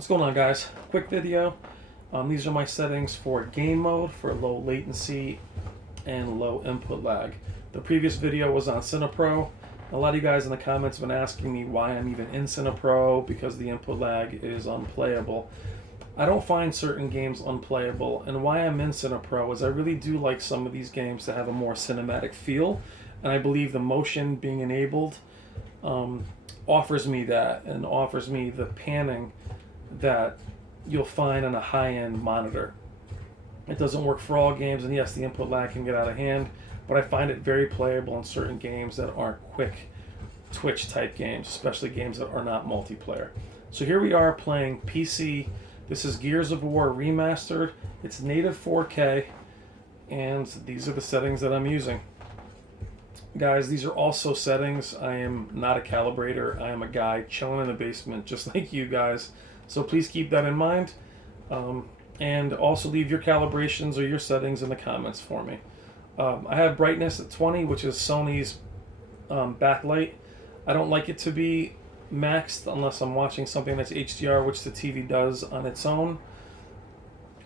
What's going on, guys? Quick video. These are my settings for game mode for low latency and low input lag. The previous video was on CinePro. A lot of you guys in the comments have been asking me why I'm even in CinePro because the input lag is unplayable. I don't find certain games unplayable, and why I'm in CinePro is I really do like some of these games to have a more cinematic feel, and I believe the motion being enabled offers me that and offers me the panning that you'll find on a high-end monitor. It doesn't work for all games, and yes, the input lag can get out of hand, but I find it very playable in certain games that aren't quick twitch type games, especially games that are not multiplayer. So here we are playing PC. This is Gears of War Remastered. It's native 4K, and these are the settings that I'm using. Guys, these are also settings. I am not a calibrator. I am a guy chilling in the basement just like you guys. So please keep that in mind. And also leave your calibrations or your settings in the comments for me. I have brightness at 20, which is Sony's backlight. I don't like it to be maxed unless I'm watching something that's HDR, which the TV does on its own.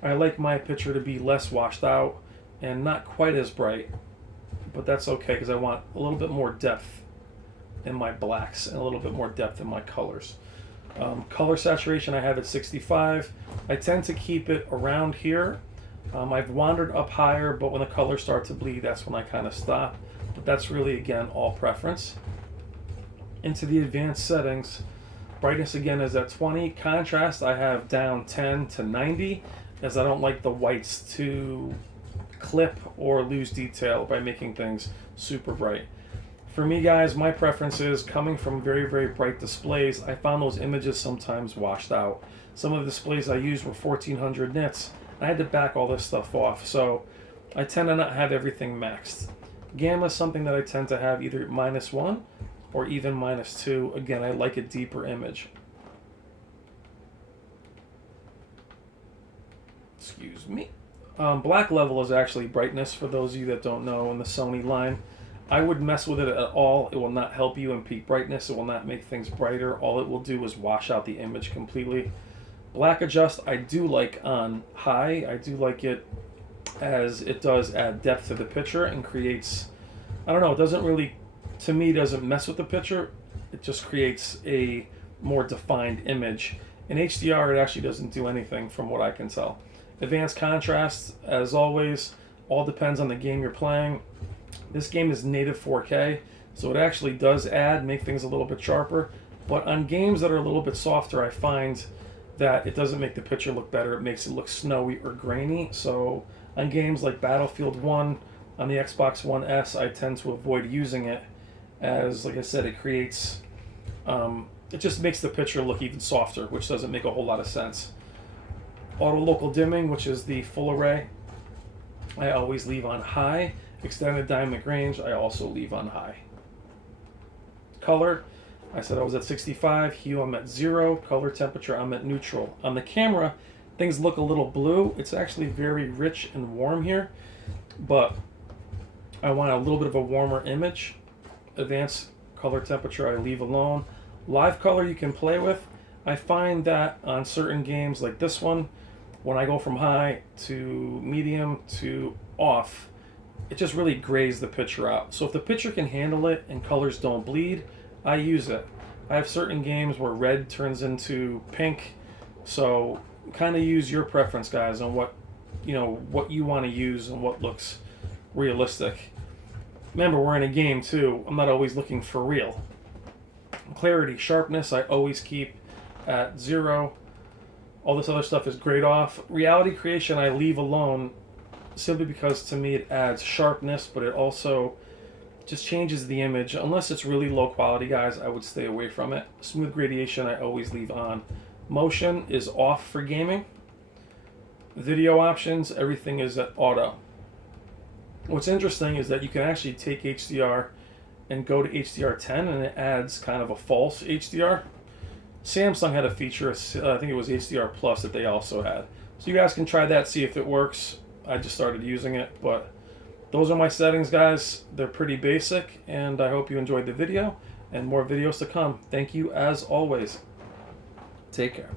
I like my picture to be less washed out and not quite as bright, but that's okay because I want a little bit more depth in my blacks and a little bit more depth in my colors. Color saturation I have at 65. I tend to keep it around here. I've wandered up higher, but when the colors start to bleed, that's when I kind of stop. But that's really, again, all preference. Into the advanced settings, brightness again is at 20. Contrast I have down 10 to 90, as I don't like the whites to clip or lose detail by making things super bright. For me, guys, my preference is coming from very, very bright displays. I found those images sometimes washed out. Some of the displays I used were 1400 nits. I had to back all this stuff off, so I tend to not have everything maxed. Gamma is something that I tend to have either -1 or even -2. Again, I like a deeper image. Excuse me. Black level is actually brightness, for those of you that don't know, in the Sony line. I wouldn't mess with it at all. It will not help you in peak brightness. It will not make things brighter. All it will do is wash out the image completely. Black adjust I do like on high. I do like it as it does add depth to the picture and creates, I don't know, it doesn't really, to me, doesn't mess with the picture. It just creates a more defined image. In HDR, it actually doesn't do anything from what I can tell. Advanced contrast, as always, all depends on the game you're playing. This game is native 4K, so it actually does make things a little bit sharper. But on games that are a little bit softer, I find that it doesn't make the picture look better. It makes it look snowy or grainy. So on games like Battlefield 1 on the Xbox One S, I tend to avoid using it as, like I said, it creates, it just makes the picture look even softer, which doesn't make a whole lot of sense. Auto local dimming, which is the full array, I always leave on high. Extended dynamic range, I also leave on high. Color, I said I was at 65. Hue, I'm at 0. Color temperature, I'm at neutral. On the camera, things look a little blue. It's actually very rich and warm here, but I want a little bit of a warmer image. Advanced color temperature, I leave alone. Live color you can play with. I find that on certain games like this one, when I go from high to medium to off, it just really grays the picture out. So if the picture can handle it and colors don't bleed, I use it. I have certain games where red turns into pink, so kind of use your preference, guys, on what you want to use and what looks realistic. Remember, we're in a game too. I'm not always looking for real. Clarity, sharpness, I always keep at 0. All this other stuff is grayed off. Reality creation, I leave alone, simply because to me it adds sharpness, but it also just changes the image. Unless it's really low quality, guys, I would stay away from it. Smooth gradation I always leave on. Motion is off for gaming. Video options, everything is at auto. What's interesting is that you can actually take HDR and go to HDR10 and it adds kind of a false HDR. Samsung had a feature, I think it was HDR Plus, that they also had. So you guys can try that, see if it works. I just started using it, but those are my settings, guys. They're pretty basic, and I hope you enjoyed the video, and more videos to come. Thank you as always. Take care.